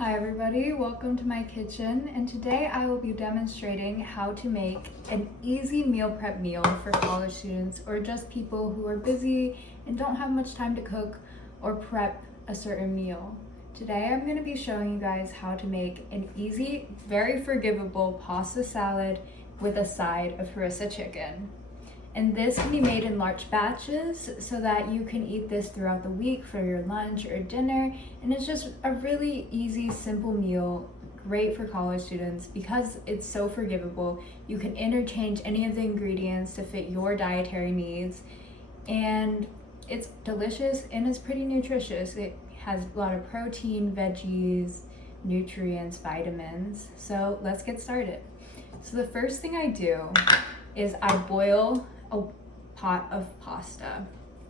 Hi everybody, welcome to my kitchen, and today I will be demonstrating how to make an easy meal prep meal for college students or just people who are busy and don't have much time to cook or prep a certain meal. Today I'm going to be showing you guys how to make an easy, very forgivable pasta salad with a side of harissa chicken. And this can be made in large batches so that you can eat this throughout the week for your lunch or dinner. And it's just a really easy, simple meal, great for college students because it's so forgivable. You can interchange any of the ingredients to fit your dietary needs. And it's delicious and it's pretty nutritious. It has a lot of protein, veggies, nutrients, vitamins. So let's get started. So the first thing I do is I boil a pot of pasta.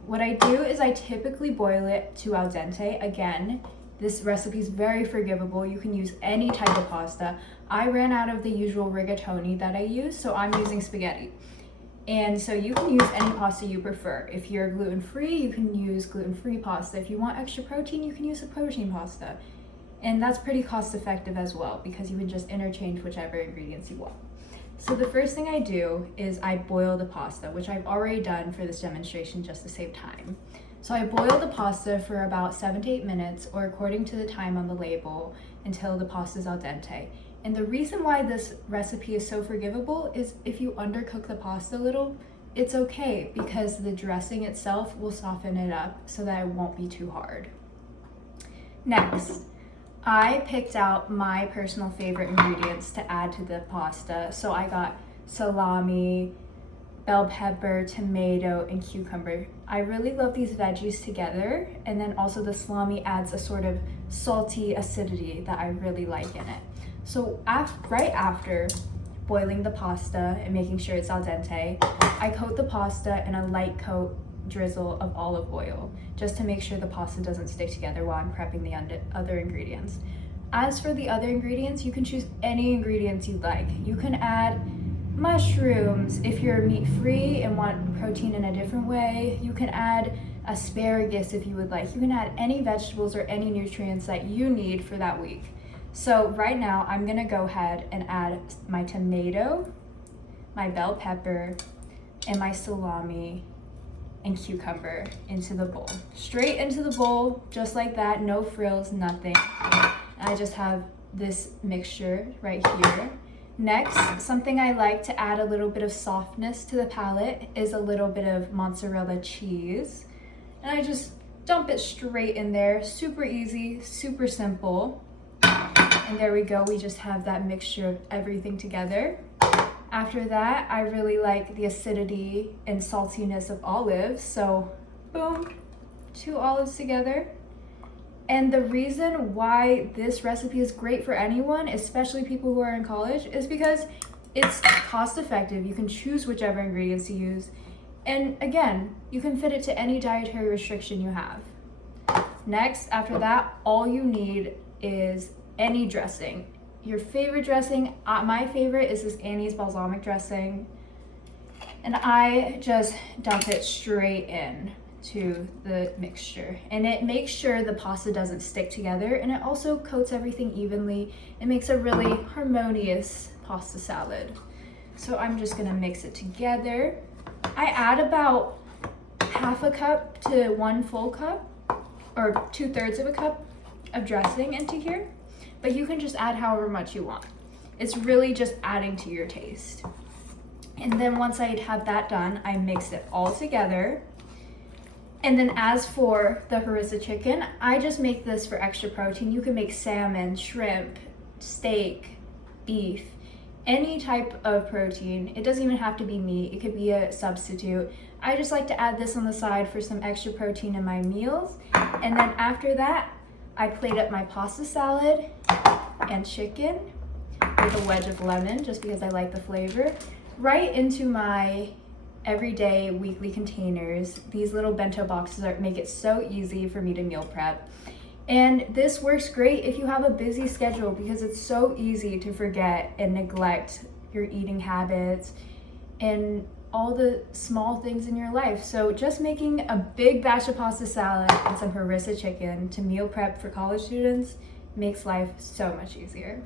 What I do is I typically boil it to al dente. Again, this recipe is very forgivable. You can use any type of pasta. I ran out of the usual rigatoni that I use, so I'm using spaghetti. And so you can use any pasta you prefer. If you're gluten-free, you can use gluten-free pasta. If you want extra protein, you can use a protein pasta. And that's pretty cost effective as well because you can just interchange whichever ingredients you want. So the first thing I do is I boil the pasta, which I've already done for this demonstration just to save time. So I boil the pasta for about 7 to 8 minutes, or according to the time on the label, until the pasta is al dente. And the reason why this recipe is so forgivable is if you undercook the pasta a little, it's okay because the dressing itself will soften it up so that it won't be too hard. Next, I picked out my personal favorite ingredients to add to the pasta. So I got salami, bell pepper, tomato, and cucumber. I really love these veggies together, and then also the salami adds a sort of salty acidity that I really like in it. So right after boiling the pasta and making sure it's al dente, I coat the pasta in a light coat drizzle of olive oil just to make sure the pasta doesn't stick together while I'm prepping the other ingredients. As for the other ingredients, you can choose any ingredients you'd like. You can add mushrooms if you're meat free and want protein in a different way. You can add asparagus if you would like. You can add any vegetables or any nutrients that you need for that week. So right now I'm gonna go ahead and add my tomato, my bell pepper, and my salami and cucumber into the bowl. Straight into the bowl, just like that, no frills, nothing. I just have this mixture right here. Next, something I like to add a little bit of softness to the palate is a little bit of mozzarella cheese. And I just dump it straight in there, super easy, super simple. And there we go, we just have that mixture of everything together. After that, I really like the acidity and saltiness of olives, so boom, 2 olives together. And the reason why this recipe is great for anyone, especially people who are in college, is because it's cost effective. You can choose whichever ingredients to use. And again, you can fit it to any dietary restriction you have. Next, after that, all you need is any dressing. Your favorite dressing, my favorite is this Annie's balsamic dressing, and I just dump it straight in to the mixture, and it makes sure the pasta doesn't stick together, and it also coats everything evenly. It makes a really harmonious pasta salad. So I'm just gonna mix it together. I add about half a cup to 1 full cup, or 2/3 of a cup of dressing into here. But you can just add however much you want. It's really just adding to your taste. And then once I have that done, I mix it all together. And then as for the harissa chicken, I just make this for extra protein. You can make salmon, shrimp, steak, beef, any type of protein. It doesn't even have to be meat. It could be a substitute. I just like to add this on the side for some extra protein in my meals. And then after that, I plate up my pasta salad and chicken with a wedge of lemon, just because I like the flavor, right into my everyday weekly containers. These little bento boxes make it so easy for me to meal prep. And this works great if you have a busy schedule because it's so easy to forget and neglect your eating habits and all the small things in your life. So just making a big batch of pasta salad and some harissa chicken to meal prep for college students makes life so much easier.